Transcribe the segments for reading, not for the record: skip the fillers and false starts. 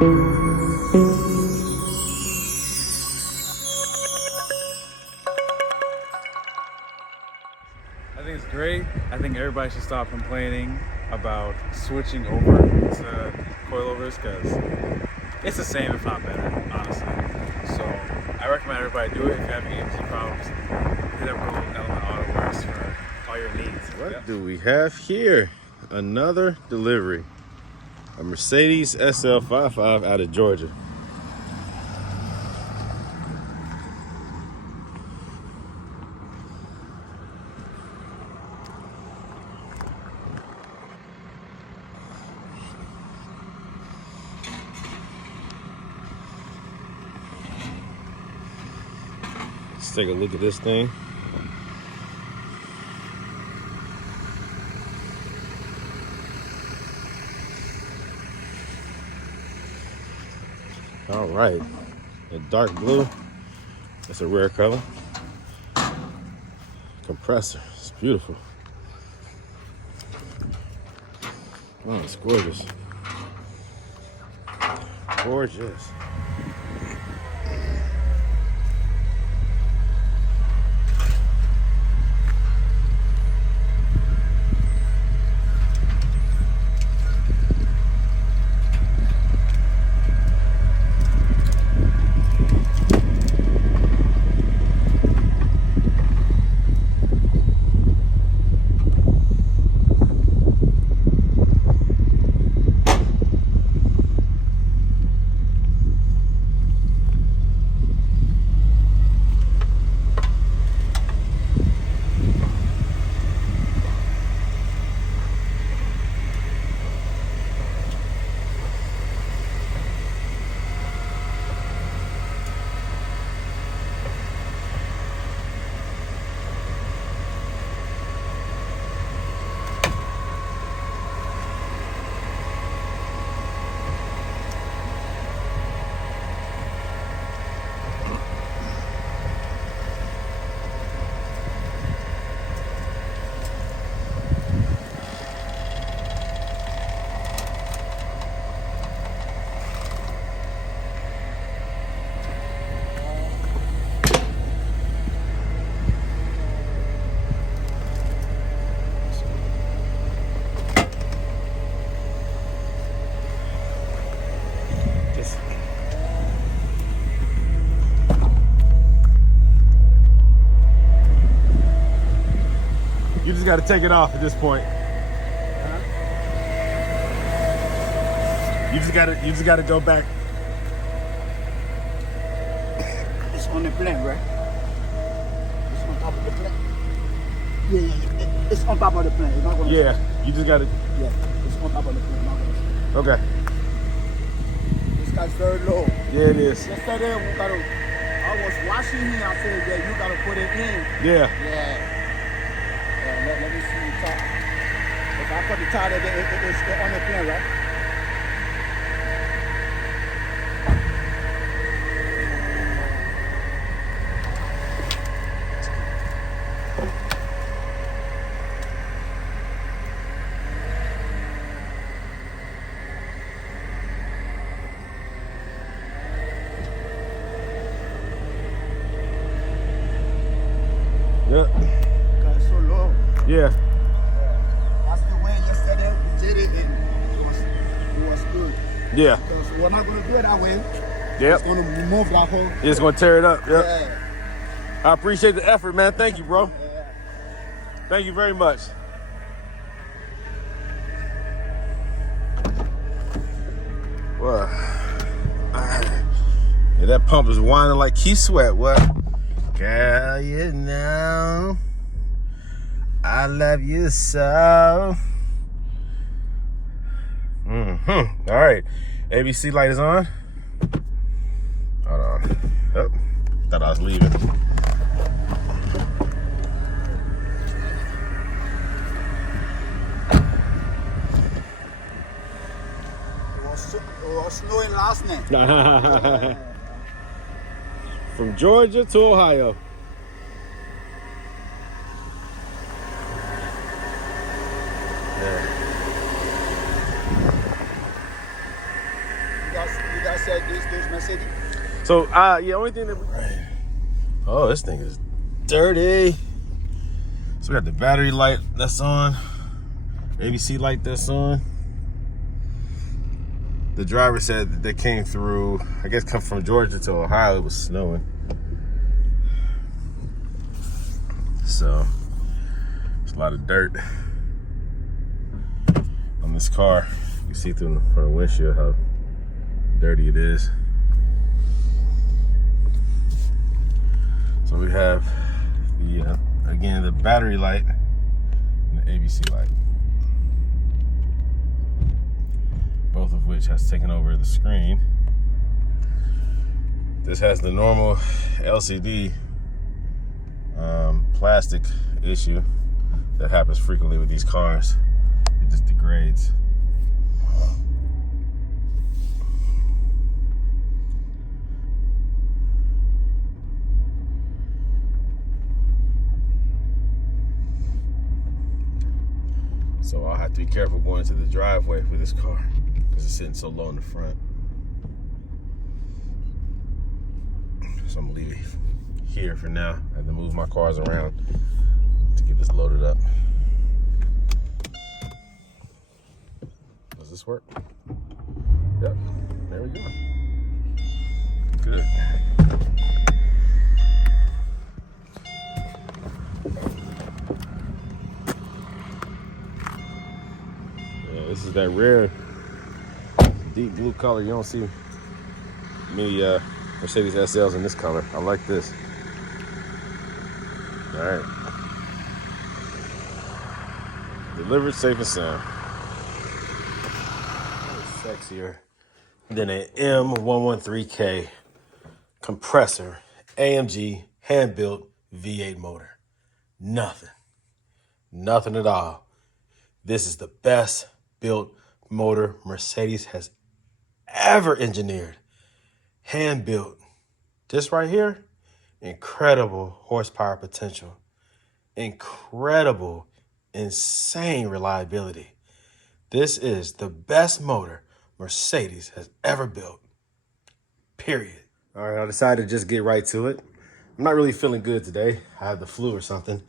I think it's great. I think everybody should stop complaining about switching over to coilovers because it's the same, if not better, honestly. So I recommend everybody do it. If you have AMG problems, hit up Gold Element Autoworks for all your needs. What do we have here? Another delivery. A Mercedes SL55 out of Georgia. Let's take a look at this thing. All right, a dark blue. That's a rare color. Compressor, it's beautiful. Oh, it's gorgeous. Gorgeous. You just got to take it off at this point. You just got to go back. It's on the plane, right? It's on top of the plane. Yeah. It's on top of the plane. It's not gonna Yeah, you just got to. Yeah, it's on top of the plane. Not gonna Okay. This guy's very low. Yeah, it is. Yesterday, I was washing him. I said, yeah, you gotta put it in. Yeah. Yeah. Let me see the top. If I put the top, it's on the plane, right? Yep. It's so low. Yeah. That's the way yesterday we did it, and it was good. Yeah. Because we're not gonna do it that way. Yep. It's gonna remove that whole. It's gonna tear it up. Yep. Yeah. I appreciate the effort, man. Thank you, bro. Yeah. Thank you very much. Well, yeah, that pump is whining like Keith Sweat. What? Girl, you know I love you so. All right, ABC light is on. Hold on. Oh, thought I was leaving. It was snowing last night. From Georgia to Ohio. said those Mercedes? So, yeah, only thing that oh, this thing is dirty. So we got the battery light that's on, ABC light that's on. The driver said that they came through, I guess come from Georgia to Ohio, it was snowing. So, there's a lot of dirt on this car. You can see through the front windshield how dirty it is. So we have the, again, the battery light and the ABC light. Both of which has taken over the screen. This has the normal LCD plastic issue that happens frequently with these cars. It just degrades. So I'll have to be careful going to the driveway for this car because it's sitting so low in the front. So I'm gonna leave it here for now. I have to move my cars around to get this loaded up. Does this work? Yep, there we go. Good. Yeah, this is that rare deep blue color. You don't see many Mercedes SLs in this color. I like this. All right. Delivered safe and sound. Sexier than an M113K compressor AMG hand-built V8 motor. Nothing. Nothing at all. This is the best built motor Mercedes has ever engineered. Hand built. This right here, incredible horsepower potential. Incredible, insane reliability. This is the best motor Mercedes has ever built. Period. All right, I decided to just get right to it. I'm not really feeling good today. I have the flu or something.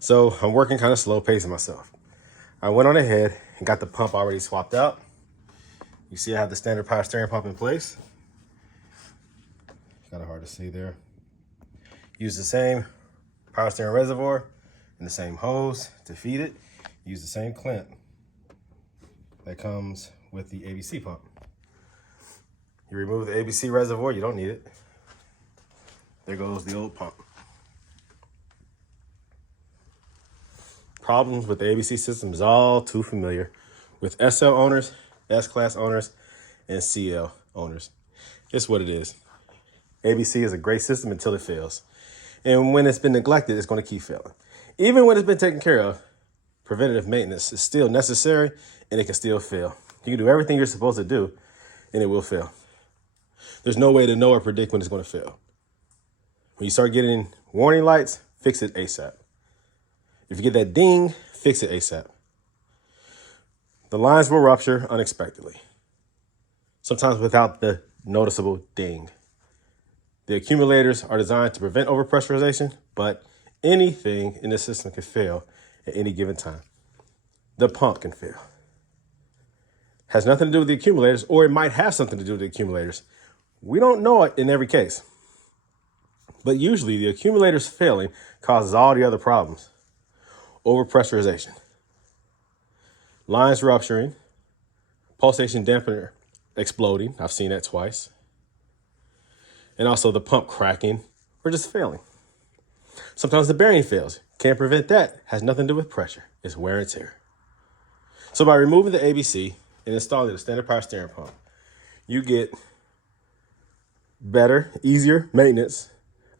So I'm working kind of slow, pacing myself. I went on ahead and got the pump already swapped out. You see I have the standard power steering pump in place. Kind of hard to see there. Use the same power steering reservoir and the same hose to feed it. Use the same clamp that comes with the ABC pump. You remove the ABC reservoir, you don't need it. There goes the old pump. Problems with the ABC system is all too familiar with SL owners, S-Class owners, and CL owners. It's what it is. ABC is a great system until it fails. And when it's been neglected, it's going to keep failing. Even when it's been taken care of, preventative maintenance is still necessary and it can still fail. You can do everything you're supposed to do and it will fail. There's no way to know or predict when it's going to fail. When you start getting warning lights, fix it ASAP. If you get that ding, fix it ASAP. The lines will rupture unexpectedly, sometimes without the noticeable ding. The accumulators are designed to prevent overpressurization, but anything in the system can fail at any given time. The pump can fail. Has nothing to do with the accumulators, or it might have something to do with the accumulators. We don't know it in every case. But usually the accumulators failing causes all the other problems. Overpressurization, lines rupturing, pulsation dampener exploding. I've seen that twice. And also the pump cracking or just failing. Sometimes the bearing fails. Can't prevent that. Has nothing to do with pressure. It's wear and tear. So by removing the ABC and installing the standard power steering pump, you get better, easier maintenance,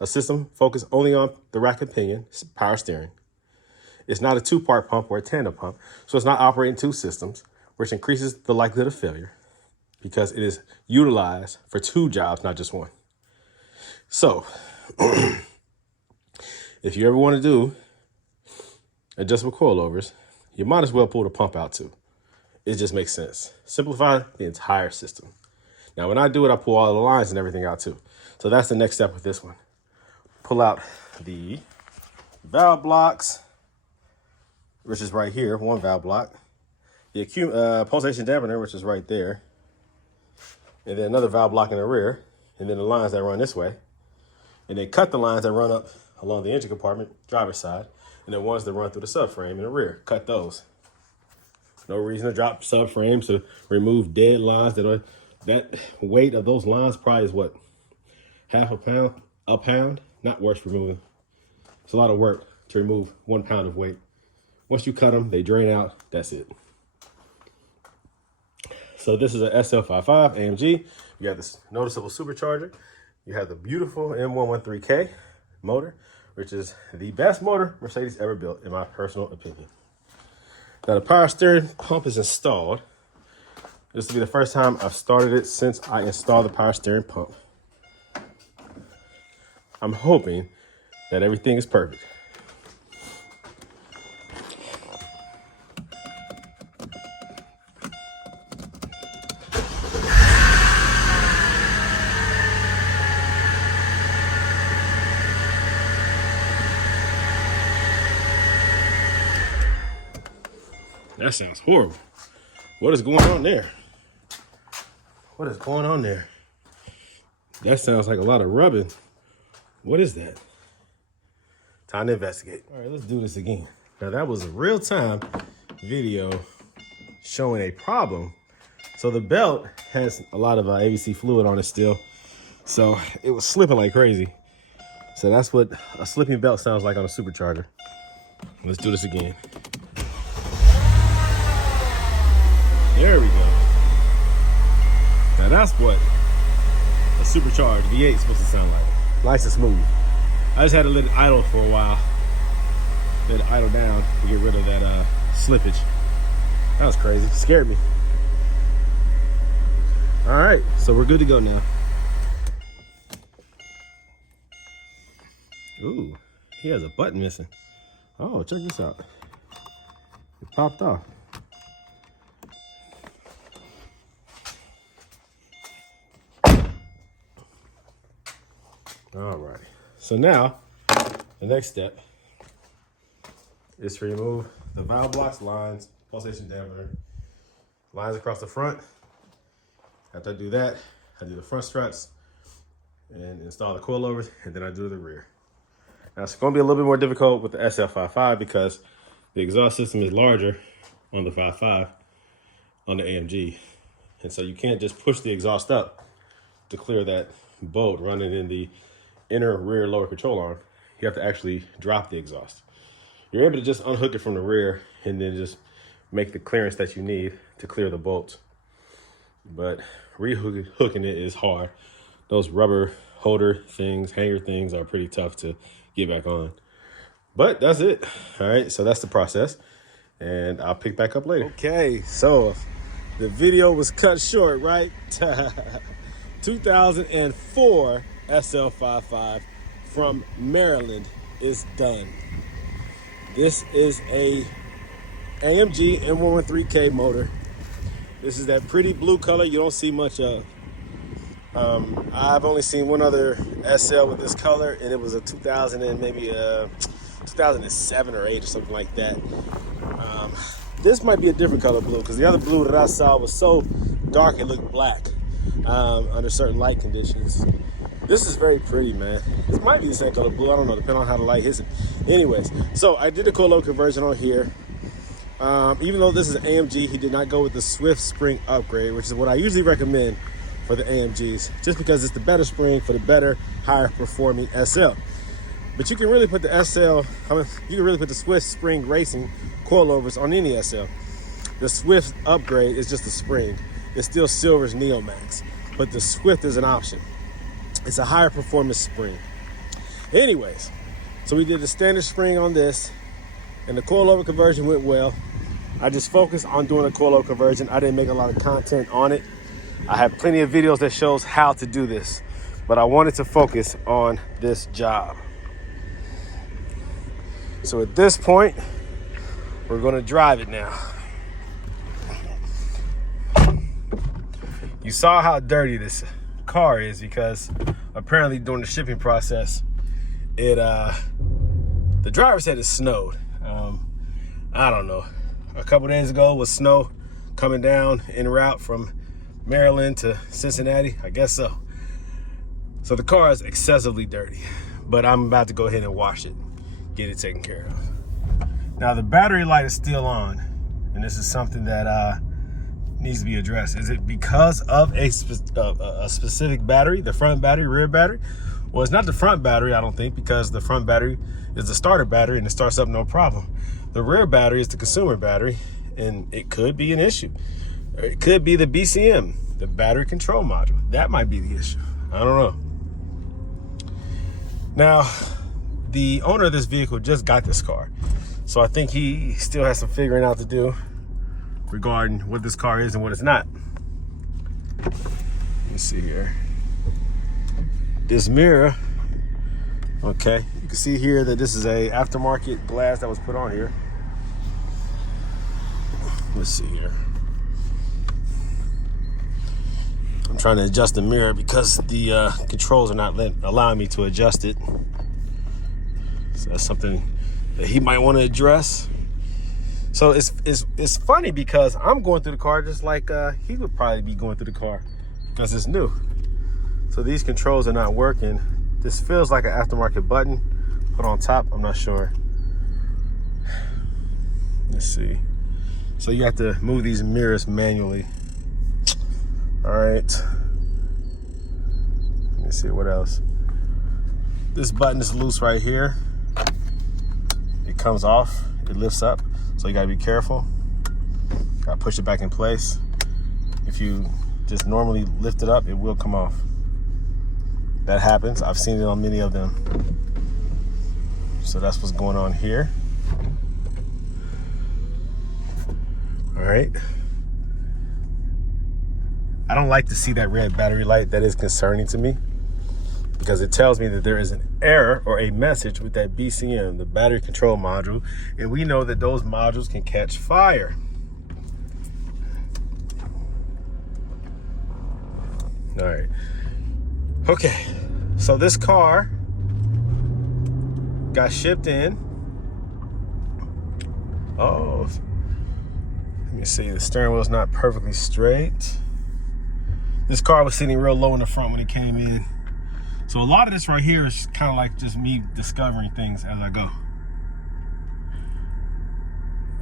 a system focused only on the rack and pinion, power steering. It's not a two-part pump or a tandem pump, so it's not operating two systems, which increases the likelihood of failure because it is utilized for two jobs, not just one. So, if you ever want to do adjustable coilovers, you might as well pull the pump out too. It just makes sense. Simplify the entire system. Now, when I do it, I pull all the lines and everything out too. So that's the next step with this one. Pull out the valve blocks, which is right here, one valve block. The pulsation dampener, which is right there. And then another valve block in the rear. And then the lines that run this way. And then cut the lines that run up along the engine compartment, driver's side. And the ones that run through the subframe in the rear. Cut those. No reason to drop subframes to remove dead lines. That weight of those lines probably is what? Half a pound? A pound? Not worth removing. It's a lot of work to remove 1 pound of weight. Once you cut them, they drain out. That's it. So this is a SL55 AMG. You have this noticeable supercharger. You have the beautiful M113K motor, which is the best motor Mercedes ever built, in my personal opinion. Now the power steering pump is installed. This will be the first time I've started it since I installed the power steering pump. I'm hoping that everything is perfect. That sounds horrible. What is going on there? What is going on there? That sounds like a lot of rubbing. What is that? Time to investigate. All right, let's do this again. Now that was a real-time video showing a problem. So the belt has a lot of AVC fluid on it still. So it was slipping like crazy. So that's what a slipping belt sounds like on a supercharger. Let's do this again. There we go. Now that's what a supercharged V8 is supposed to sound like. Nice and smooth. I just had to let it idle for a while. Let it idle down to get rid of that slippage. That was crazy. Scared me. All right, so we're good to go now. Ooh, he has a button missing. Oh, check this out. It popped off. All right, so now the next step is to remove the valve blocks, lines, pulsation dampener, lines across the front. After I do that, I do the front struts and install the coilovers, and then I do the rear. Now it's gonna be a little bit more difficult with the SL55 because the exhaust system is larger on the 55 on the AMG. And so you can't just push the exhaust up to clear that bolt running in the inner rear lower control arm. You have to actually drop the exhaust. You're able to just unhook it from the rear and then just make the clearance that you need to clear the bolts. But re-hooking it is hard. Those rubber holder things, hanger things are pretty tough to get back on. But that's it. All right, so that's the process. And I'll pick back up later. Okay, so the video was cut short, right? 2004 SL55 from Maryland is done. This is a AMG M113K motor. This is that pretty blue color you don't see much of. I've only seen one other SL with this color, and it was a 2007 or 8 or something like that. This might be a different color blue because the other blue that I saw was so dark it looked black under certain light conditions. This is very pretty, man. This might be the same color blue. I don't know, depending on how the light hits it. Anyways, so I did a coilover conversion on here. Even though this is an AMG, he did not go with the Swift spring upgrade, which is what I usually recommend for the AMGs, just because it's the better spring for the better, higher performing SL. But you can really put the you can really put the Swift spring racing coilovers on any SL. The Swift upgrade is just a spring. It's still Silver's Neomax, but the Swift is an option. It's a higher performance spring. Anyways, so we did the standard spring on this, and the coilover conversion went well. I just focused on doing a coilover conversion. I didn't make a lot of content on it. I have plenty of videos that shows how to do this, but I wanted to focus on this job. So at this point, we're gonna drive it now. You saw how dirty this car is because apparently during the shipping process, the driver said it snowed. I don't know. A couple days ago was snow coming down en route from Maryland to Cincinnati. I guess so. So the car is excessively dirty, but I'm about to go ahead and wash it, get it taken care of. Now the battery light is still on, and this is something that needs to be addressed. Is it because of a specific battery, the front battery, rear battery? Well, it's not the front battery, I don't think, because the front battery is the starter battery and it starts up no problem. The rear battery is the consumer battery, and it could be an issue. Or it could be the BCM, the battery control module. That might be the issue. I don't know. Now, the owner of this vehicle just got this car, so I think he still has some figuring out to do regarding what this car is and what it's not. Let's see here. This mirror, okay, you can see here that this is a aftermarket glass that was put on here. Let's see here. I'm trying to adjust the mirror because the controls are not allowing me to adjust it. So that's something that he might want to address. So it's funny because I'm going through the car just like he would probably be going through the car because it's new. So these controls are not working. This feels like an aftermarket button put on top. I'm not sure. Let's see. So you have to move these mirrors manually. All right. Let me see what else. This button is loose right here. It comes off, it lifts up. So you gotta be careful. Gotta push it back in place. If you just normally lift it up, it will come off. That happens. I've seen it on many of them. So that's what's going on here. All right. I don't like to see that red battery light. That is concerning to me because it tells me that there is an error or a message with that BCM, the battery control module, and we know that those modules can catch fire. All right. Okay, so this car got shipped in. Oh, let me see, the steering wheel's not perfectly straight. This car was sitting real low in the front when it came in. So a lot of this right here is kind of like just me discovering things as I go.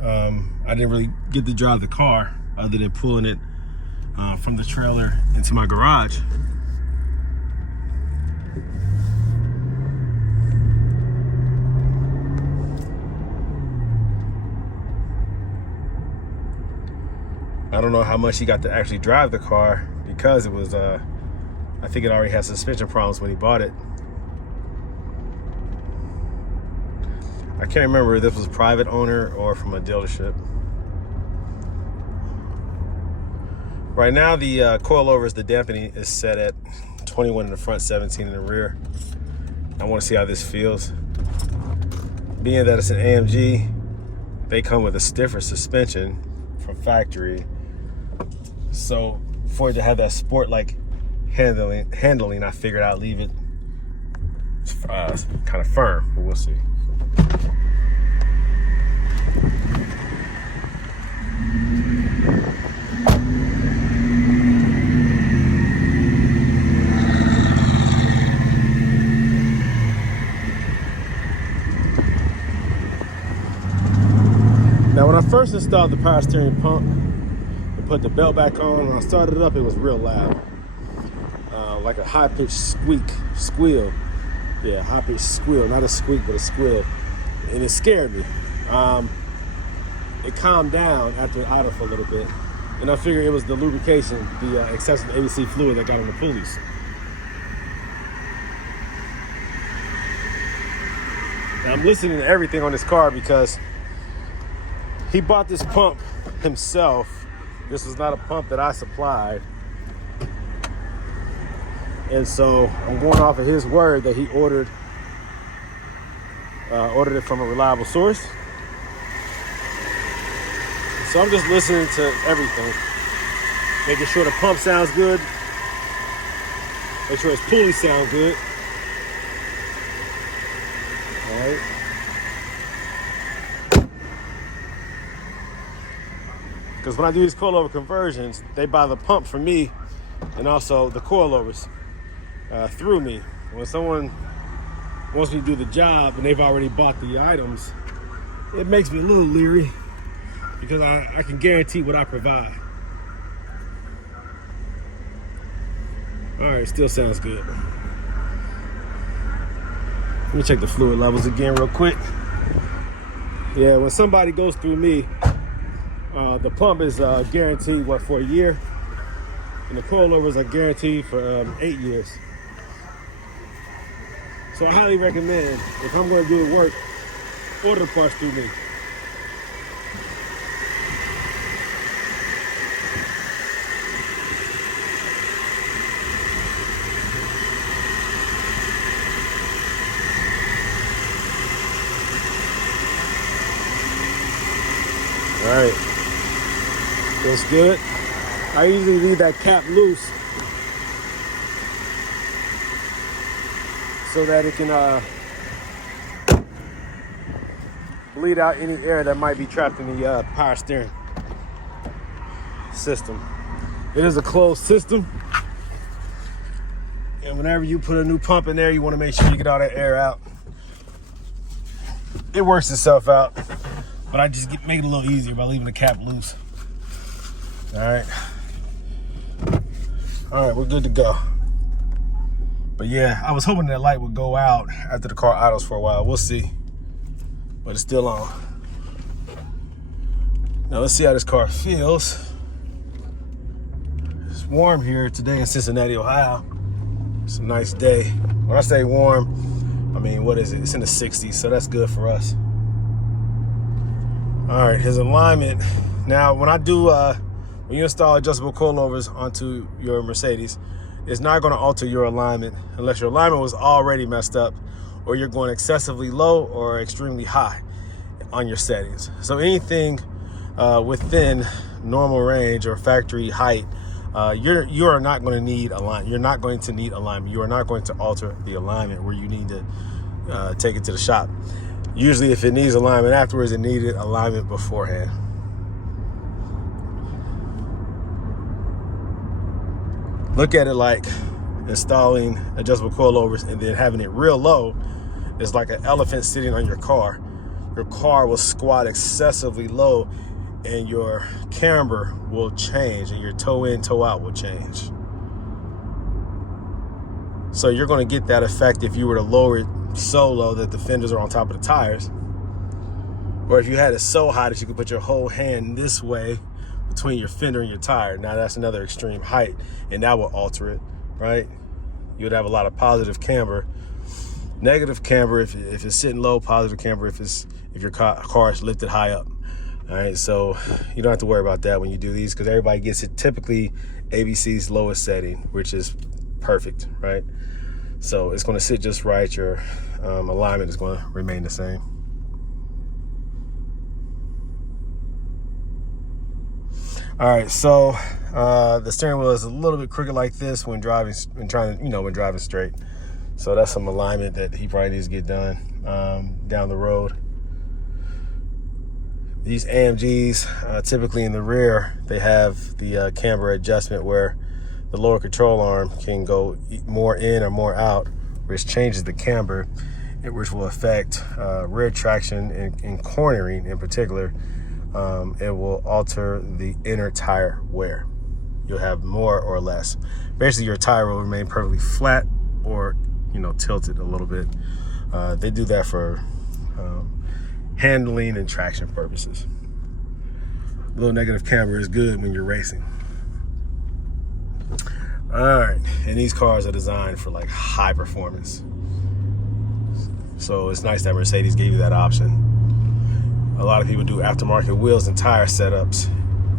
I didn't really get to drive the car other than pulling it from the trailer into my garage. I don't know how much he got to actually drive the car because it was, I think it already had suspension problems when he bought it. I can't remember if this was private owner or from a dealership. Right now, the coilovers, the dampening is set at 21 in the front, 17 in the rear. I want to see how this feels. Being that it's an AMG, they come with a stiffer suspension from factory. So for it to have that sport-like handling, I figured I'd leave it kind of firm, but we'll see. Now, when I first installed the power steering pump and put the belt back on, when I started it up, it was real loud. Like a high-pitched squeal. Yeah, high-pitched squeal, not a squeak, but a squeal. And it scared me. It calmed down after idle for a little bit. And I figured it was the lubrication, the excessive ABC fluid that got on the pulleys. Now, I'm listening to everything on this car because he bought this pump himself. This was not a pump that I supplied. And so I'm going off of his word that he ordered it from a reliable source. So I'm just listening to everything. Making sure the pump sounds good. Make sure its pulley sound good. All right. Because when I do these coilover conversions, they buy the pump from me and also the coilovers through me. When someone wants me to do the job and they've already bought the items, it makes me a little leery because I can guarantee what I provide. All right, still sounds good. Let me check the fluid levels again real quick. Yeah, when somebody goes through me, the pump is guaranteed, for a year? And the coilovers are guaranteed for 8 years. So I highly recommend, if I'm going to do the work, order the parts through me. All right, feels good. I usually leave that cap loose so that it can bleed out any air that might be trapped in the power steering system. It is a closed system, and whenever you put a new pump in there, you want to make sure you get all that air out. It works itself out, but I just make it a little easier by leaving the cap loose. All right. All right, we're good to go. But yeah, I was hoping that light would go out after the car idles for a while. We'll see. But it's still on. Now let's see how this car feels. It's warm here today in Cincinnati, Ohio. It's a nice day. When I say warm, I mean, what is it? It's in the 60s, so that's good for us. All right, his alignment. Now, when you install adjustable coilovers onto your Mercedes, it's not going to alter your alignment unless your alignment was already messed up or you're going excessively low or extremely high on your settings. So anything within normal range or factory height, you are not going to need alignment. You're not going to need alignment. You are not going to alter the alignment where you need to take it to the shop. Usually if it needs alignment afterwards, it needed alignment beforehand. Look at it like installing adjustable coilovers and then having it real low is like an elephant sitting on your car. Your car will squat excessively low and your camber will change and your toe in, toe out will change. So you're going to get that effect if you were to lower it so low that the fenders are on top of the tires. Or if you had it so high that you could put your whole hand this way between your fender and your tire. Now that's another extreme height and that will alter it, right? You would have a lot of positive camber. Negative camber if it's sitting low, positive camber if your car is lifted high up. All right, so you don't have to worry about that when you do these because everybody gets it typically ABC's lowest setting, which is perfect, right? So it's going to sit just right. Your alignment is going to remain the same. All right, so the steering wheel is a little bit crooked like this when driving when driving straight. So that's some alignment that he probably needs to get done down the road. These AMGs, typically in the rear, they have the camber adjustment where the lower control arm can go more in or more out, which changes the camber, which will affect rear traction and cornering in particular. It will alter the inner tire wear. You'll have more or less. Basically, your tire will remain perfectly flat or tilted a little bit. They do that for handling and traction purposes. A little negative camber is good when you're racing. All right, and these cars are designed for like high performance. So it's nice that Mercedes gave you that option. A lot of people do aftermarket wheels and tire setups,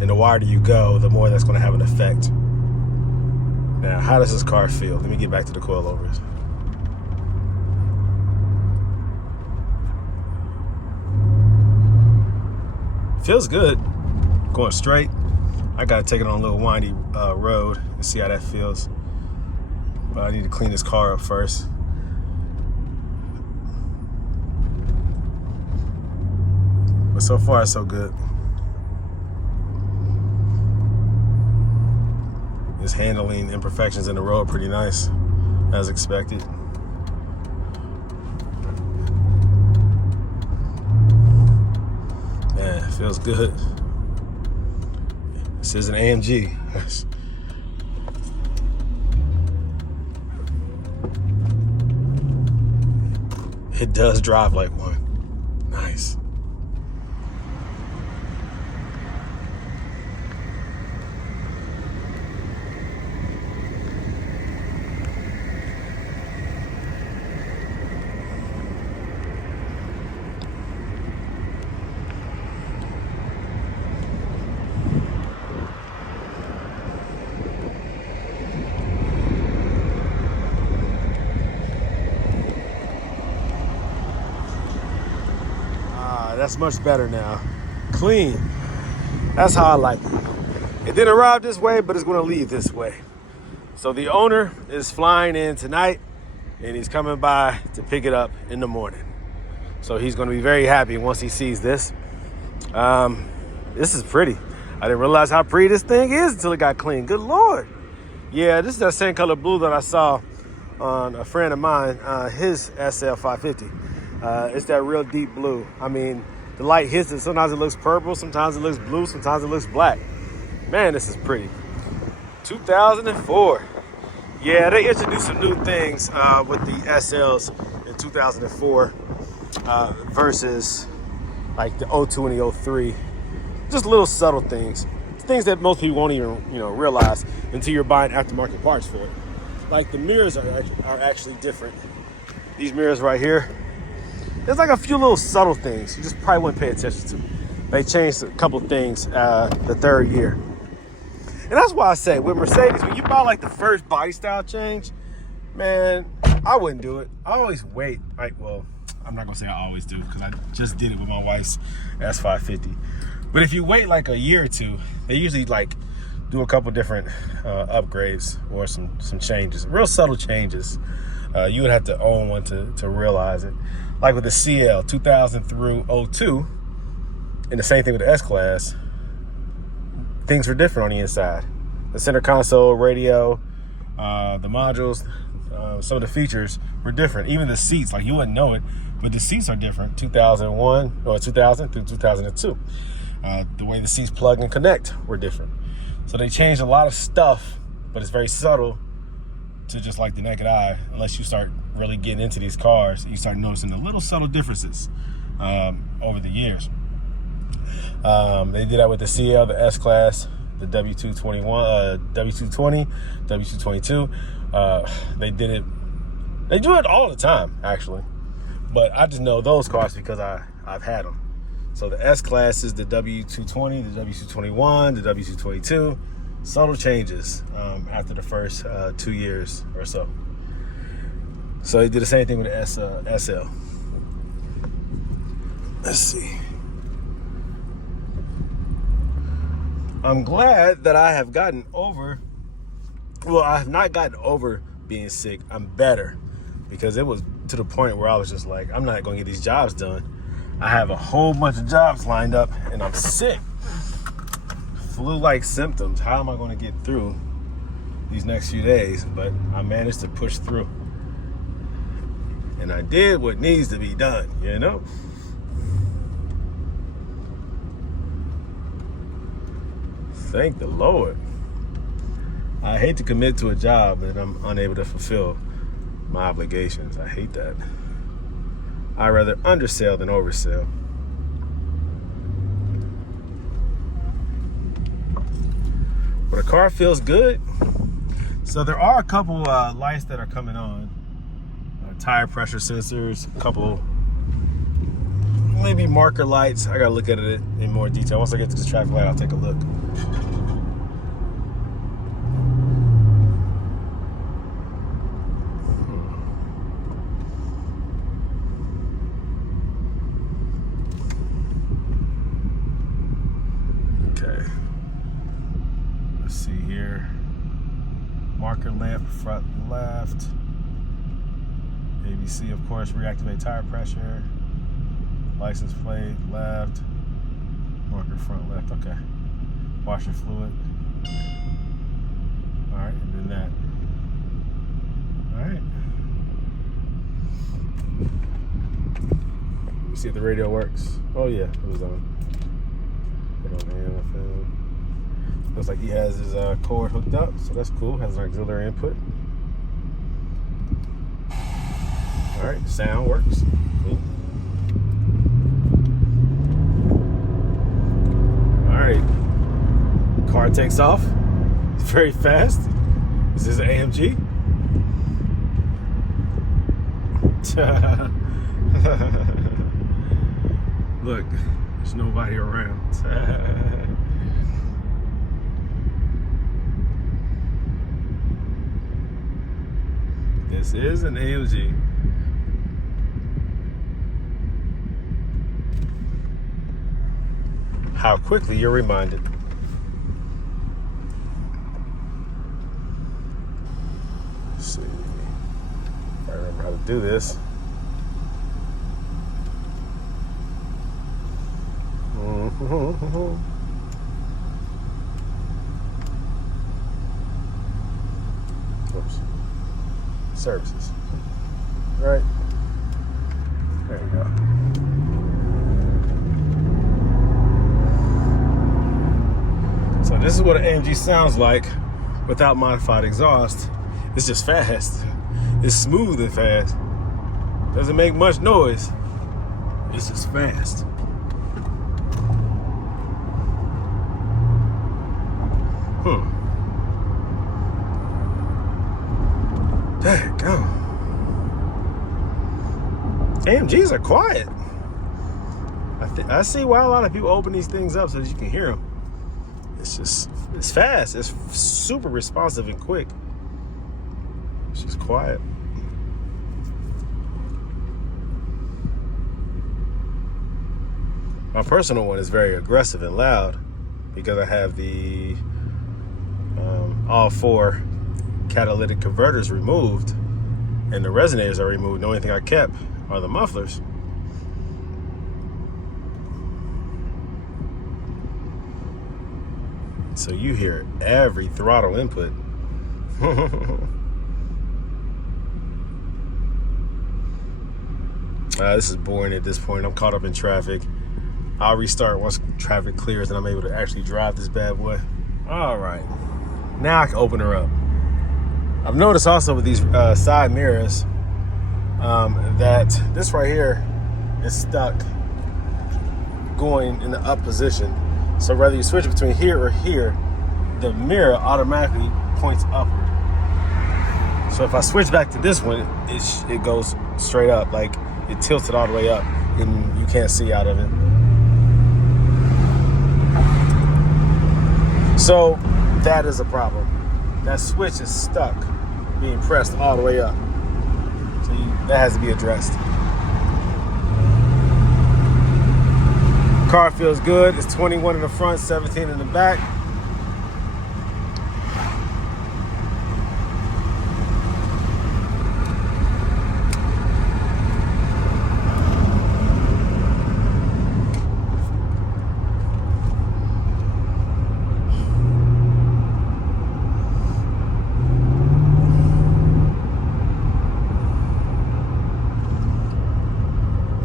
and the wider you go, the more that's going to have an effect. Now, how does this car feel? Let me get back to the coilovers. Feels good. Going straight. I I gotta take it on a little windy road and see how that feels. But I need to clean this car up first. But so far, so good. It's handling imperfections in the road pretty nice, as expected. Yeah, it feels good. This is an AMG. It does drive like one. Nice. That's much better now. Clean. That's how I like it. It didn't arrive this way, but it's going to leave this way. So the owner is flying in tonight, and he's coming by to pick it up in the morning. So he's going to be very happy once he sees this. This is pretty. I didn't realize how pretty this thing is until it got clean. Good Lord. Yeah, this is that same color blue that I saw on a friend of mine, his SL55. It's that real deep blue. I mean, the light hits it. Sometimes it looks purple, sometimes it looks blue, sometimes it looks black. Man, this is pretty. 2004. Yeah, they introduced some new things with the SLs in 2004 versus like the 02 and the 03. Just little subtle things. Things that most people won't even realize until you're buying aftermarket parts for it. Like the mirrors are actually different. These mirrors right here, there's like a few little subtle things you just probably wouldn't pay attention to. They changed a couple things the third year. And that's why I say with Mercedes, when you buy like the first body style change, man, I wouldn't do it. I always wait. Well, I'm not gonna say I always do because I just did it with my wife's S550. But if you wait like a year or two, they usually like do a couple different upgrades or some changes, real subtle changes. You would have to own one to realize it. Like with the CL 2000 through 02, and the same thing with the S-Class, things were different on the inside. The center console, radio, the modules, some of the features were different. Even the seats, like you wouldn't know it, but the seats are different. 2001 or 2000 through 2002. The way the seats plug and connect were different. So they changed a lot of stuff, but it's very subtle to just like the naked eye. Unless you start really getting into these cars, you start noticing the little subtle differences over the years. They did that with the CL, the S-Class, the W221, W220, W222. They do it all the time, actually. But I just know those cars because I've had them. So the S-Class is the W220, the W221, the W222. Subtle changes after the first 2 years or so. So they did the same thing with the SL. Let's see. I'm glad that I have gotten over, well, I have not gotten over being sick. I'm better because it was to the point where I was just like, I'm not going to get these jobs done. I have a whole bunch of jobs lined up and I'm sick. Flu-like symptoms. How am I going to get through these next few days? But I managed to push through. And I did what needs to be done, you know? Thank the Lord. I hate to commit to a job that I'm unable to fulfill my obligations. I hate that. I'd rather undersell than oversell. But the car feels good. So there are a couple lights that are coming on. Tire pressure sensors, a couple maybe marker lights. I gotta look at it in more detail. Once I get to the traffic light, I'll take a look. Marker lamp, front left. ABC, of course, reactivate tire pressure. License plate, left. Marker, front left, okay. Washer fluid. All right, and then that. All right. Let me see if the radio works. Oh yeah, it was on. Put on AM, FM. Looks like he has his cord hooked up, so that's cool. Has an auxiliary input. All right, sound works. Cool. All right, car takes off. It's very fast. This is an AMG. Look, there's nobody around. This is an AMG. How quickly you're reminded. Let's see. If I remember how to do this. Oops. Services. Right. There you go. So this is what an AMG sounds like without modified exhaust. It's just fast. It's smooth and fast. Doesn't make much noise. It's just fast. Daggone. AMGs are quiet. I see why a lot of people open these things up so that you can hear them. It's fast. It's super responsive and quick. It's just quiet. My personal one is very aggressive and loud because I have the all four catalytic converters removed and the resonators are removed. The only thing I kept are the mufflers. So you hear every throttle input. This is boring at this point. I'm caught up in traffic. I'll restart once traffic clears and I'm able to actually drive this bad boy. All right, now I can open her up. I've noticed also with these side mirrors that this right here is stuck going in the up position. So whether you switch between here or here, the mirror automatically points upward. So if I switch back to this one, it goes straight up, like it tilts it all the way up and you can't see out of it. So that is a problem. That switch is stuck, being pressed all the way up. So that has to be addressed. Car feels good. It's 21 in the front, 17 in the back.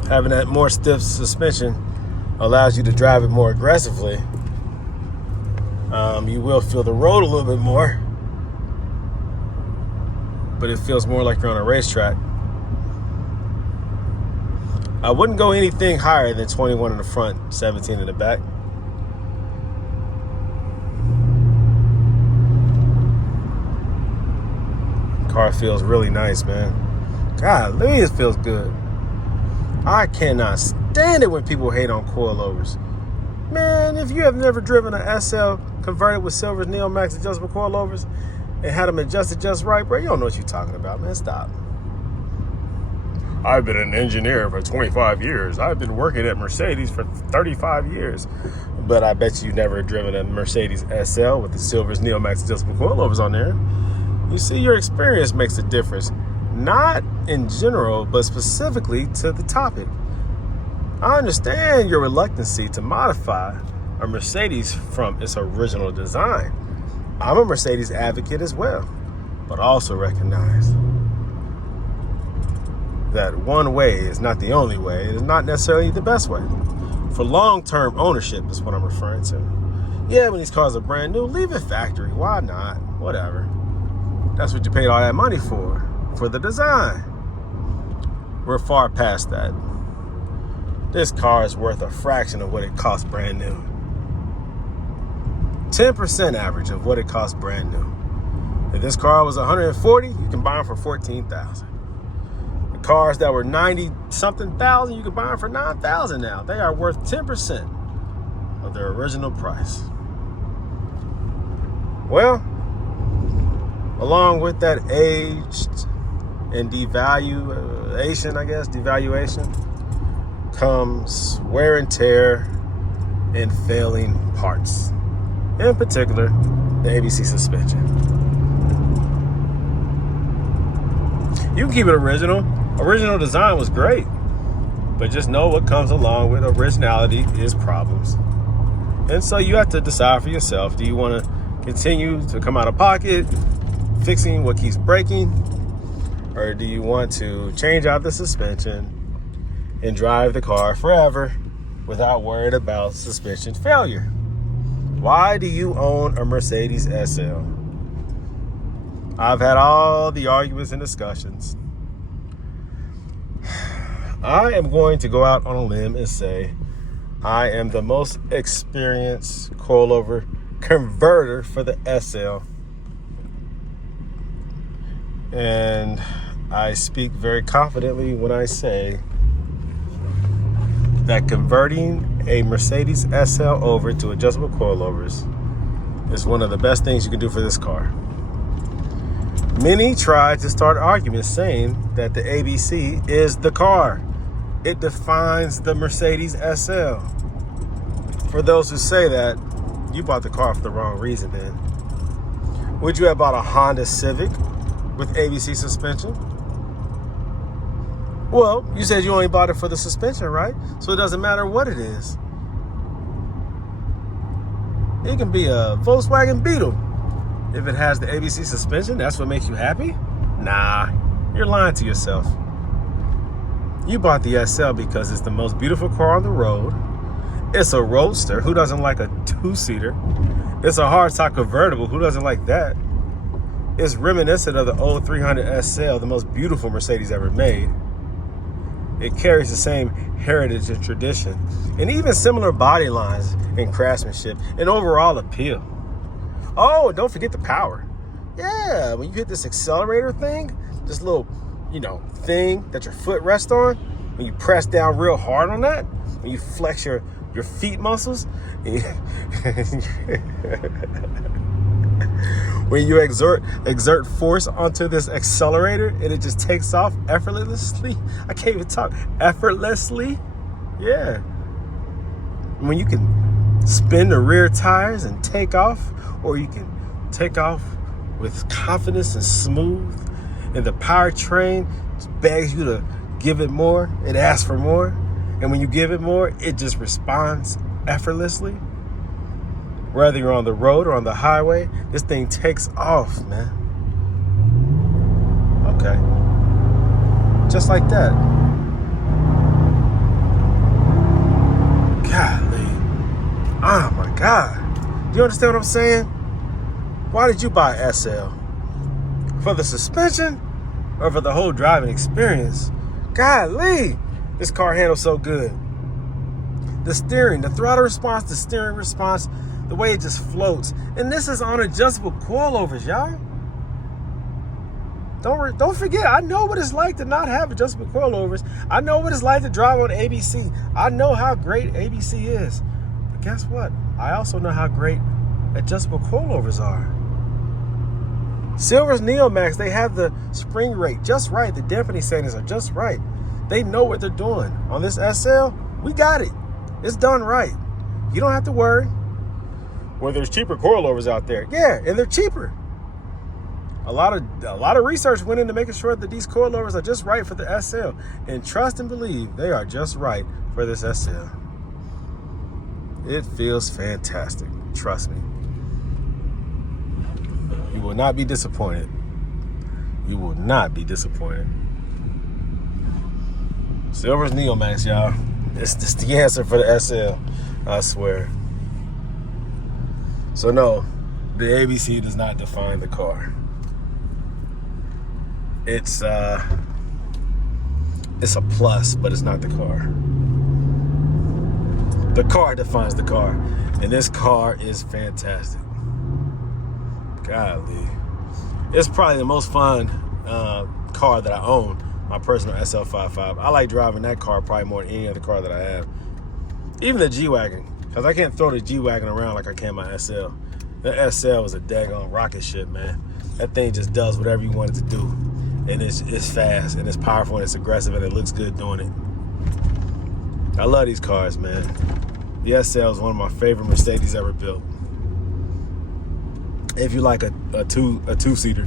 Having that more stiff suspension allows you to drive it more aggressively. You will feel the road a little bit more, but it feels more like you're on a racetrack. I wouldn't go anything higher than 21 in the front, 17 in the back. Car feels really nice, man. Golly, it feels good. I cannot stand it when people hate on coilovers. Man, if you have never driven an SL converted with Silver's Neomax adjustable coilovers and had them adjusted just right, bro, you don't know what you're talking about, man. Stop. I've been an engineer for 25 years. I've been working at Mercedes for 35 years. But I bet you've never driven a Mercedes SL with the Silver's Neomax adjustable coilovers on there. You see, your experience makes a difference, not in general, but specifically to the topic. I understand your reluctancy to modify a Mercedes from its original design. I'm a Mercedes advocate as well, but also recognize that one way is not the only way. It is not necessarily the best way. For long-term ownership is what I'm referring to. Yeah, when these cars are brand new, leave it factory. Why not? Whatever. That's what you paid all that money for the design. We're far past that. This car is worth a fraction of what it costs brand new. 10% average of what it costs brand new. If this car was 140, you can buy them for 14,000. The cars that were 90 something thousand, you can buy them for 9,000 now. They are worth 10% of their original price. Well, along with that aged and devaluation, comes wear and tear and failing parts. In particular, the ABC suspension. You can keep it original. Original design was great, but just know what comes along with originality is problems. And so you have to decide for yourself, do you want to continue to come out of pocket, fixing what keeps breaking, or do you want to change out the suspension and drive the car forever without worrying about suspension failure? Why do you own a Mercedes SL? I've had all the arguments and discussions. I am going to go out on a limb and say I am the most experienced coilover converter for the SL. And I speak very confidently when I say that converting a Mercedes SL over to adjustable coilovers is one of the best things you can do for this car. Many try to start arguments saying that the ABC is the car. It defines the Mercedes SL. For those who say that, you bought the car for the wrong reason, man. Would you have bought a Honda Civic with ABC suspension? Well, you said you only bought it for the suspension, right? So it doesn't matter what it is. It can be a Volkswagen Beetle. If it has the ABC suspension, that's what makes you happy? Nah, you're lying to yourself. You bought the SL because it's the most beautiful car on the road. It's a roadster. Who doesn't like a two-seater? It's a hardtop convertible. Who doesn't like that? It's reminiscent of the old 300 SL, the most beautiful Mercedes ever made. It carries the same heritage and tradition, and even similar body lines and craftsmanship and overall appeal. Oh, and don't forget the power. Yeah, when you hit this accelerator thing, this little, thing that your foot rests on, when you press down real hard on that, when you flex your feet muscles, when you exert force onto this accelerator and it just takes off effortlessly. I can't even talk. Effortlessly. Yeah. When you can spin the rear tires and take off, or you can take off with confidence and smooth, and the powertrain begs you to give it more. It asks for more. And when you give it more, it just responds effortlessly. Whether you're on the road or on the highway, this thing takes off, man. Okay. Just like that. Golly. Oh my God. Do you understand what I'm saying? Why did you buy SL? For the suspension or for the whole driving experience? Golly. This car handles so good. The steering, the throttle response, the steering response, the way it just floats. And this is on adjustable coilovers, y'all. Don't forget, I know what it's like to not have adjustable coilovers. I know what it's like to drive on ABC. I know how great ABC is. But guess what? I also know how great adjustable coilovers are. Silver's Neomax, they have the spring rate just right. The dampening settings are just right. They know what they're doing. On this SL, we got it. It's done right. You don't have to worry. Well, there's cheaper coilovers out there. Yeah, and they're cheaper. a lot of research went into making sure that these coilovers are just right for the SL. And trust and believe, they are just right for this SL. It feels fantastic. Trust me. You will not be disappointed. You will not be disappointed. Silver's Neomax, y'all. It's the answer for the SL, I swear. So no, the ABC does not define the car. It's a plus, but it's not the car. The car defines the car, and this car is fantastic. Golly. It's probably the most fun car that I own, my personal SL55. I like driving that car probably more than any other car that I have. Even the G-Wagon, because I can't throw the G-Wagon around like I can my SL. The SL is a daggone rocket ship, man. That thing just does whatever you want it to do. And it's fast, and it's powerful, and it's aggressive, and it looks good doing it. I love these cars, man. The SL is one of my favorite Mercedes ever built. If you like a two-seater,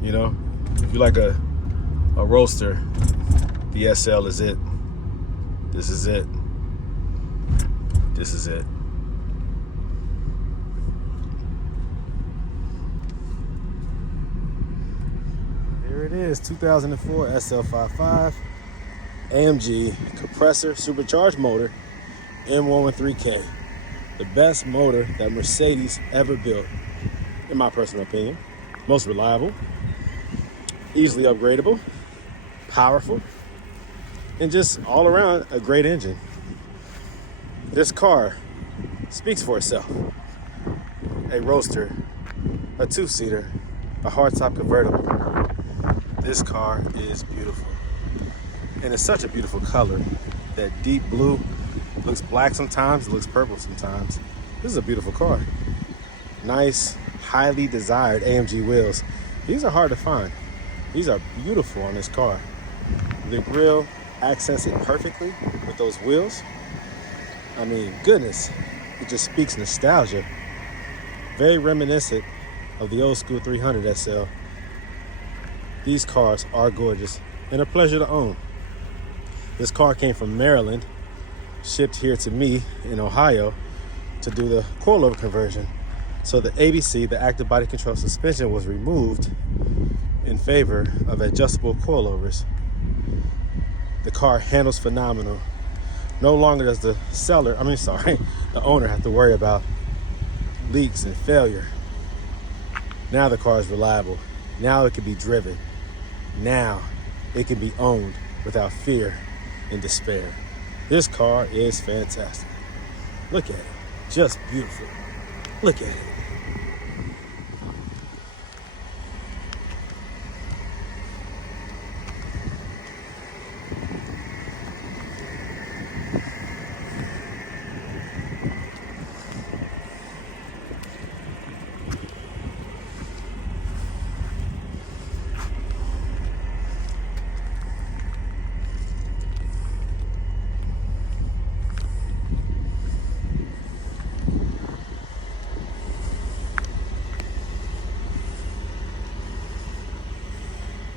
you know, if you like a roadster, the SL is it. This is it. This is it. Here it is, 2004 SL55 AMG compressor supercharged motor M113K. The best motor that Mercedes ever built, in my personal opinion. Most reliable, easily upgradable, powerful, and just all around a great engine. This car speaks for itself. A roadster, a two-seater, a hardtop convertible. This car is beautiful. And it's such a beautiful color. That deep blue looks black sometimes, it looks purple sometimes. This is a beautiful car. Nice, highly desired AMG wheels. These are hard to find. These are beautiful on this car. The grille accents it perfectly with those wheels. I mean, goodness, it just speaks nostalgia. Very reminiscent of the old school 300 SL. These cars are gorgeous and a pleasure to own. This car came from Maryland, shipped here to me in Ohio to do the coilover conversion. So the ABC, the active body control suspension, was removed in favor of adjustable coilovers. The car handles phenomenal. No longer does the owner have to worry about leaks and failure. Now the car is reliable. Now it can be driven. Now it can be owned without fear and despair. This car is fantastic. Look at it, just beautiful. Look at it.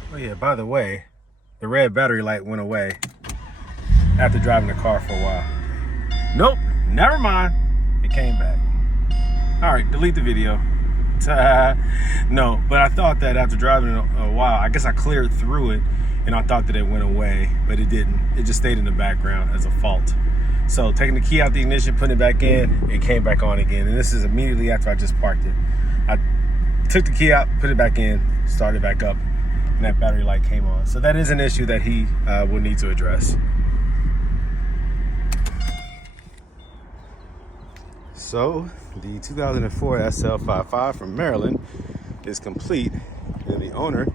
Oh yeah, by the way, the red battery light went away after driving the car for a while. Nope, never mind. It came back. All right, delete the video. No, but I thought that after driving it a while, I guess I cleared through it and I thought that it went away, but it didn't. It just stayed in the background as a fault. So taking the key out the ignition, putting it back in, it came back on again. And this is immediately after I just parked it. I took the key out, put it back in, started back up, and that battery light came on. So that is an issue that he will need to address. So the 2004 SL55 from Maryland is complete, and the owner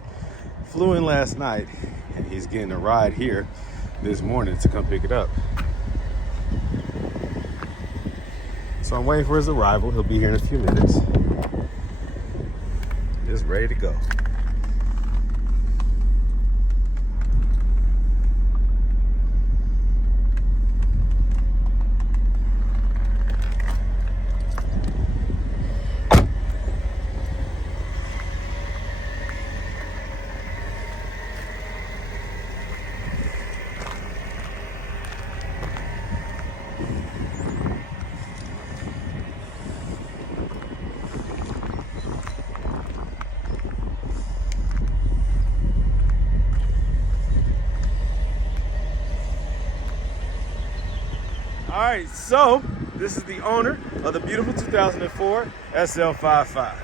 flew in last night, and he's getting a ride here this morning to come pick it up. So I'm waiting for his arrival. He'll be here in a few minutes. Just ready to go. right, so this is the owner of the beautiful 2004 SL55.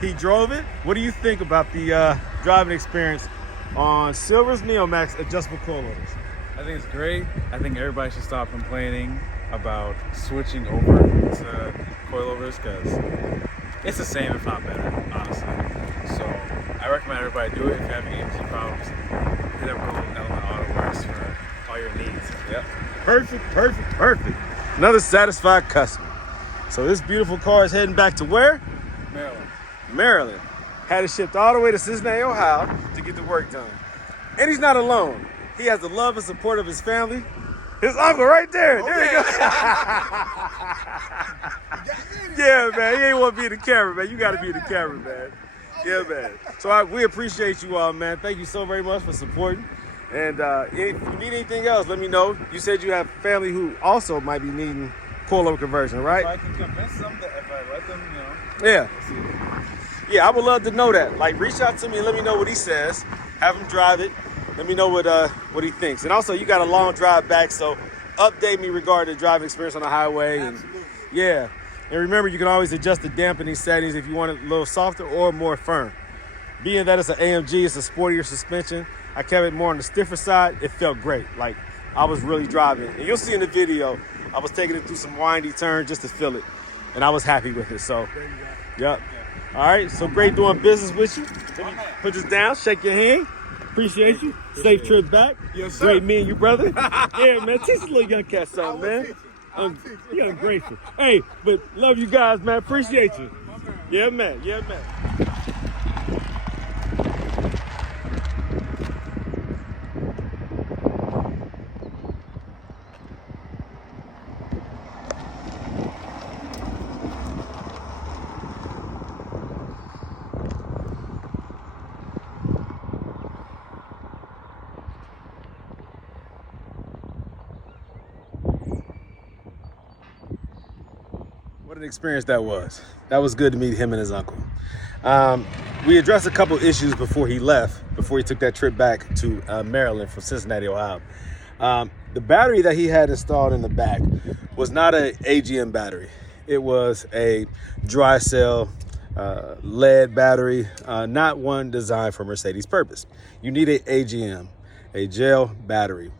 He drove it. What do you think about the driving experience on Silver's Neomax adjustable coilovers? I think it's great. I think everybody should stop complaining about switching over to coilovers because it's the same, if not better, honestly. So I recommend everybody do it. If you have AMG problems, hit up Gold Element Autoworks for all your needs. Yep. Perfect. Another satisfied customer. So this beautiful car is heading back to where? Maryland. Had it shipped all the way to Cincinnati, Ohio to get the work done. And he's not alone. He has the love and support of his family. His uncle right there. Oh, there you go. Yeah, man. He ain't want to be in the camera, man. You got to be in the camera, man. Yeah, man. So we appreciate you all, man. Thank you so very much for supporting. And if you need anything else, let me know. You said you have family who also might be needing coilover conversion, right? If I can convince them that if I let them, Yeah. Yeah, I would love to know that. Like, reach out to me and let me know what he says. Have him drive it. Let me know what he thinks. And also, you got a long drive back, so update me regarding the driving experience on the highway. Absolutely. Yeah. And remember, you can always adjust the dampening settings if you want it a little softer or more firm. Being that it's an AMG, it's a sportier suspension. I kept it more on the stiffer side. It felt great. Like, I was really driving. And you'll see in the video, I was taking it through some windy turns just to feel it. And I was happy with it. So, yep. All right. So great doing business with you. Let me put this down, shake your hand. Appreciate you. Safe trip back. Yes, sir. Great meeting you, brother. Yeah, man. Teach this little young cat something, man. You're ungrateful. Hey, but love you guys, man. Appreciate you. Yeah, man. Yeah, man. What an experience that was. That was good to meet him and his uncle. We addressed a couple issues before he left, before he took that trip back to Maryland from Cincinnati, Ohio. The battery that he had installed in the back was not an AGM battery. It was a dry cell lead battery, not one designed for Mercedes purpose. You need an AGM, a gel battery.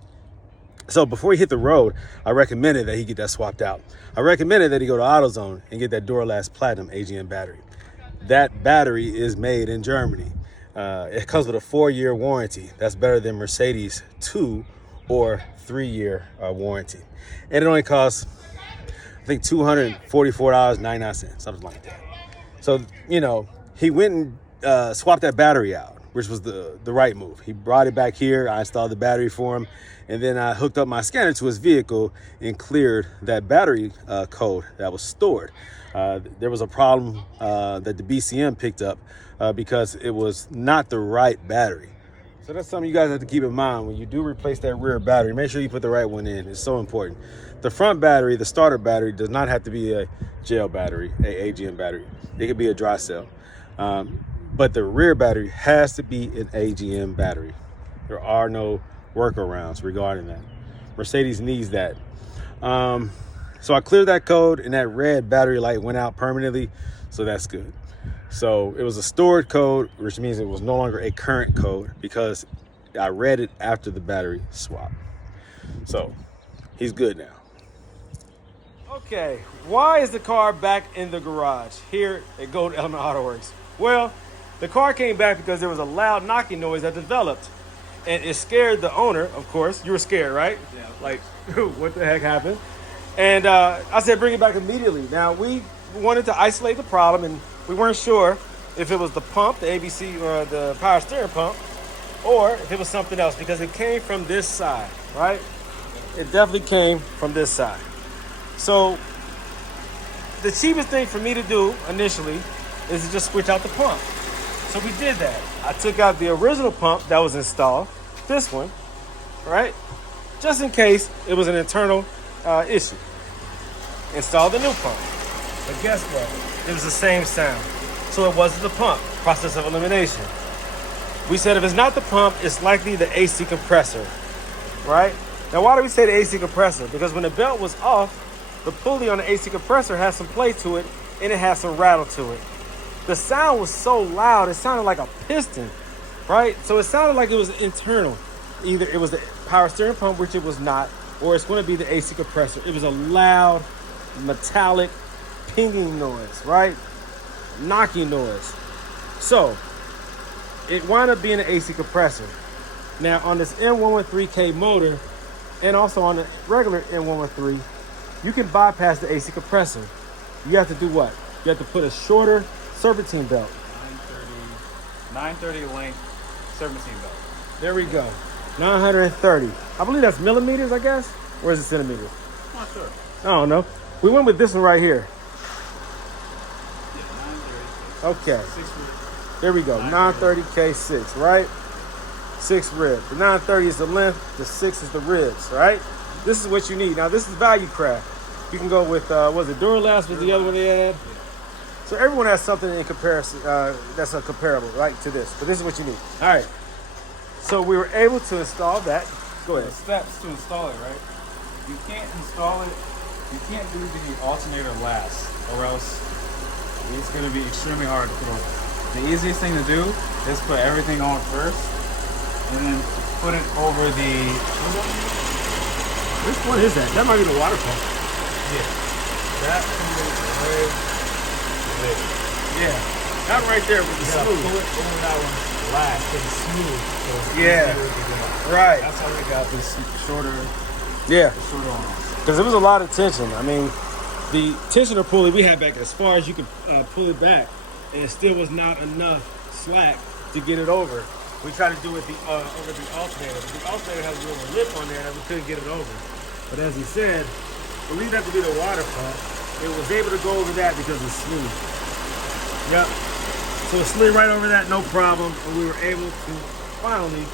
So before he hit the road, I recommended that he get that swapped out. I recommended that he go to AutoZone and get that Duralast Platinum AGM battery. That battery is made in Germany. It comes with a 4-year warranty. That's better than Mercedes 2 or 3-year warranty. And it only costs, I think, $244.99, something like that. So, he went and swapped that battery out, which was the right move. He brought it back here. I installed the battery for him. And then I hooked up my scanner to his vehicle and cleared that battery code that was stored. There was a problem that the BCM picked up because it was not the right battery. So that's something you guys have to keep in mind when you do replace that rear battery. Make sure you put the right one in. It's so important. The front battery, the starter battery, does not have to be a gel battery, a AGM battery. It could be a dry cell. But the rear battery has to be an AGM battery. There are no workarounds regarding that. Mercedes needs that. So I cleared that code and that red battery light went out permanently. So that's good. So it was a stored code, which means it was no longer a current code because I read it after the battery swap. So he's good now. Okay, why is the car back in the garage here at Gold Element Autoworks? Well, the car came back because there was a loud knocking noise that developed. And it scared the owner, of course. You were scared, right? Yeah. Like, what the heck happened? And I said, bring it back immediately. Now, we wanted to isolate the problem, and we weren't sure if it was the pump, the ABC or the power steering pump, or if it was something else, because it came from this side, right? It definitely came from this side. So the cheapest thing for me to do initially is to just switch out the pump. So we did that. I took out the original pump that was installed, this one, right? Just in case it was an internal issue. Installed the new pump. But guess what? It was the same sound. So it wasn't the pump. Process of elimination. We said if it's not the pump, it's likely the AC compressor, right? Now, why do we say the AC compressor? Because when the belt was off, the pulley on the AC compressor has some play to it, and it has some rattle to it. The sound was so loud, it sounded like a piston, right? So it sounded like it was internal. Either it was the power steering pump, which it was not, or it's going to be the AC compressor. It was a loud, metallic, pinging noise, right? Knocking noise. So it wound up being an AC compressor. Now on this M113K motor, and also on the regular M113, you can bypass the AC compressor. You have to do what? You have to put a shorter serpentine belt. 930 length serpentine belt. There we go. 930. I believe that's millimeters, I guess? Or is it centimeters? I'm not sure. I don't know. We went with this one right here. Yeah, 930. Okay. 6 ribs. There we go. 930K6, right? 6 ribs. The 930 is the length. The 6 is the ribs, right? This is what you need. Now, this is value craft. You can go with, was it Duralast was the other one they had? Yeah. So everyone has something in comparison that's comparable, right, to this. But this is what you need. All right. So we were able to install that. Go The ahead. steps to install it, right? You can't install it. You can't do the alternator last, or else it's going to be extremely hard to put over. The easiest thing to do is put everything on first, and then put it over the. Which one is that? That might be the water pump. Yeah, that right there. Yeah. That right there with the You gotta smooth. pull it over that one last, because it's smooth. So it's Yeah. easier to get out. Right. That's how we got this shorter Yeah. on. Because there was a lot of tension. I mean, the tensioner pulley we had back as far as you could pull it back, and it still was not enough slack to get it over. We tried to do it over the alternator. But the alternator has a little lip on there that we couldn't get it over. But as he said, we didn't have to do the water pump. It was able to go over that because it's smooth. Yep. So it slid right over that, no problem. And we were able to finally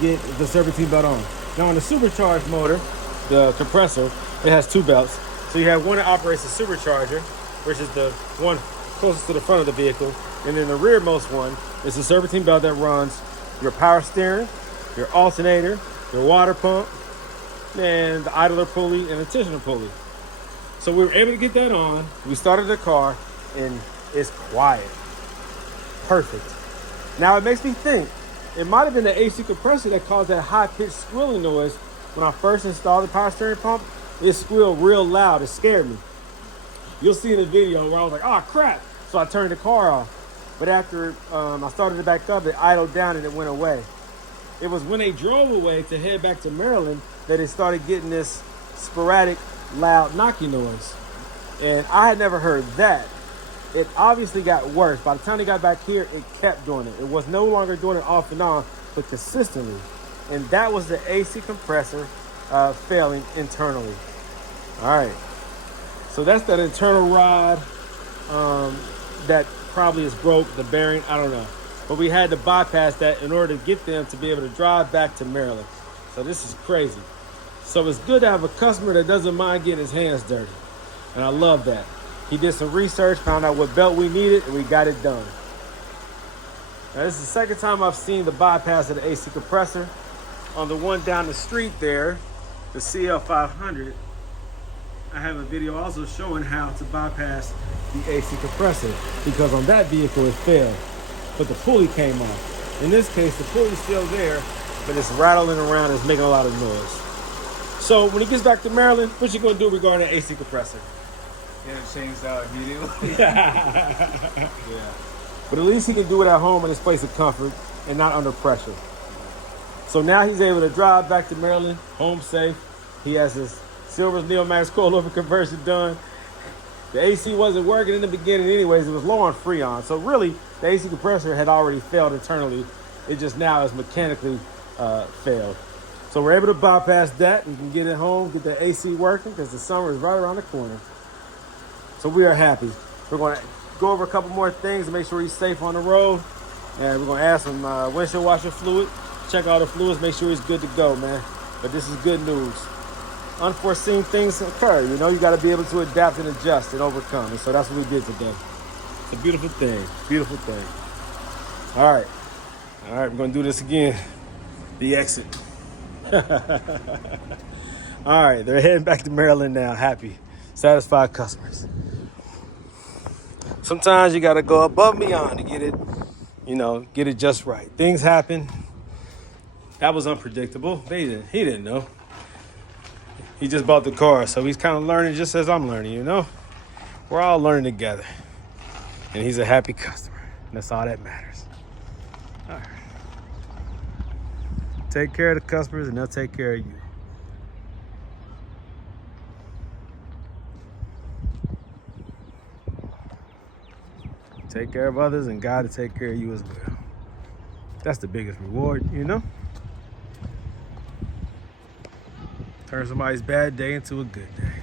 get the serpentine belt on. Now on the supercharged motor, the compressor, it has 2 belts. So you have one that operates the supercharger, which is the one closest to the front of the vehicle. And then the rearmost one is the serpentine belt that runs your power steering, your alternator, your water pump, and the idler pulley and the tensioner pulley. So we were able to get that on. We started the car and it's quiet. Perfect. Now it makes me think, it might have been the AC compressor that caused that high-pitched squealing noise when I first installed the power steering pump. It squealed real loud. It scared me. You'll see in the video where I was like, oh crap. So I turned the car off. But after I started it back up, it idled down and it went away. It was when they drove away to head back to Maryland that it started getting this sporadic, loud knocking noise. And I had never heard that. It obviously got worse. By the time they got back here, it kept doing it. It was no longer doing it off and on, but consistently. And that was the AC compressor failing internally. All right. So that's that internal rod that probably is broke, the bearing, I don't know. But we had to bypass that in order to get them to be able to drive back to Maryland. So this is crazy. So it's good to have a customer that doesn't mind getting his hands dirty. And I love that. He did some research, found out what belt we needed, and we got it done. Now this is the second time I've seen the bypass of the AC compressor. On the one down the street there, the SL55, I have a video also showing how to bypass the AC compressor, because on that vehicle it failed, but the pulley came off. In this case, the pulley's still there, but it's rattling around, it's making a lot of noise. So when he gets back to Maryland, what you gonna do regarding the AC compressor? Get it changed out immediately. Yeah. Yeah. But at least he can do it at home in his place of comfort and not under pressure. So now he's able to drive back to Maryland, home safe. He has his Silver's Neomax Coilover conversion done. The AC wasn't working in the beginning anyways. It was low on Freon. So really, the AC compressor had already failed internally. It just now is mechanically failed. So we're able to bypass that. We can get it home, get the AC working, because the summer is right around the corner. So we are happy. We're going to go over a couple more things to make sure he's safe on the road. And we're going to add some windshield washer fluid. Check all the fluids, make sure he's good to go, man. But this is good news. Unforeseen things occur, you know, you got to be able to adapt and adjust and overcome. And so that's what we did today. It's a beautiful thing, beautiful thing. All right, we're going to do this again. The exit. All right, they're heading back to Maryland now, happy. satisfied customers. Sometimes you gotta go above and beyond to get it, get it just right. Things happen. That was unpredictable. He didn't know. He just bought the car, so he's kind of learning just as I'm learning, We're all learning together. And he's a happy customer. And that's all that matters. All right. Take care of the customers and they'll take care of you. Take care of others and God will take care of you as well. That's the biggest reward, Turn somebody's bad day into a good day.